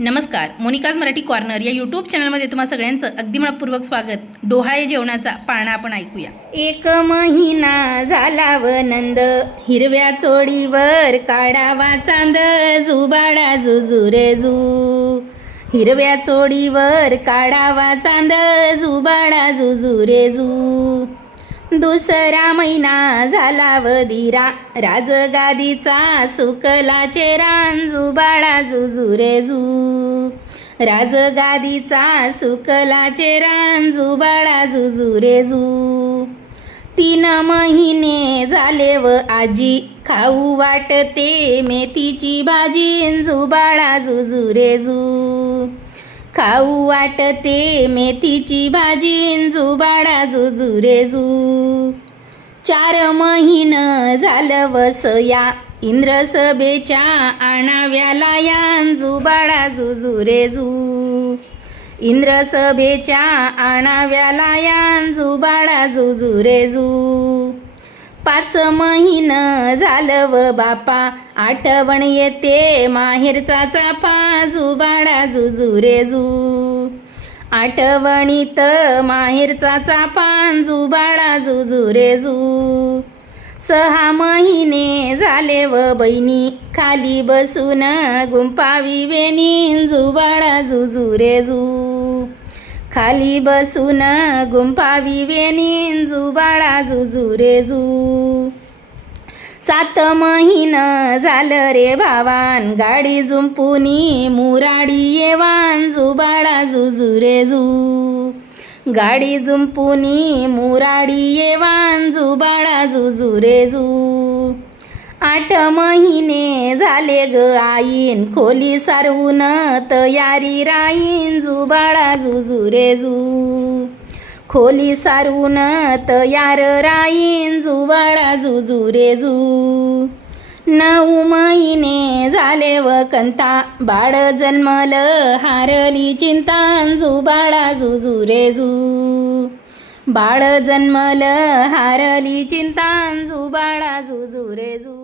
नमस्कार, Monika's Marathi corner या YouTube चॅनलमध्ये तुम्हा सगळ्यांचं अगदी मनपूर्वक स्वागत. डोहाळे जेवणाचा पाळणा आपण ऐकूया. एक महिना झाला व नंद, हिरव्या चोडीवर काढावा चांद, जुबाडा जुजुरे जू. हिरव्या चोडीवर काढावा चांद, जुबाडा जुजुरे जू. दुसरा महिना झाला व दिरा, राजगादीचा सुकला चेहरा, जुबाडा जुजुरे जू. राजगादीचा सुकला चेहरा, जुबाडा जुजुरे जू. 3 महिने झाले व आजी, खाऊ वाटते मेथीची भाजी, जुबाडा जुजुरे जू. खाऊ वाटते मेथीची भाजी, जुबाडा जुजुरे जू. 4 महिने झालं वसया, इंद्रसभेच्या आणाव्याला या, जुबाडा जुजुरे जू. इंद्रसभेच्या आणाव्याला या, जुबाडा जुजुरे जू. 5 महिने झालं व बापा, आठवण येते माहेरचा चाफा, जुबाडा जुजुरे जू. आठवणीत माहेरचा चाफा, जुबाडा जुजुरे जू. 6 महिने झाले व बहिणी, खाली बसून गुंपावी वेणी, जुबाडा जुजुरे जू. खाली बसून गुंपावी वेणी, जुबाडा जुजुरे जू. 7 महिने झालं रे भावान, गाडी जुंपुनी मुराडी येवान, जुबाडा जुजुरे जू. गाडी जुंपुनी मुराडी येवान, जुबाडा जुजुरे जू. 8 महिने झाले ग आईन, खोली सारवून तयारी राहीन, जुबाडा जुजुरे जू. खोली सारवून तयार राहीन, जुबाडा जुजुरे जू. 9 महिने झाले व कंता, बाळ जन्मलं हारली चिंता, जुबाडा जुजुरे जू. बाळ जन्मलं हारली चिंता, जुबाडा जुजुरे जू.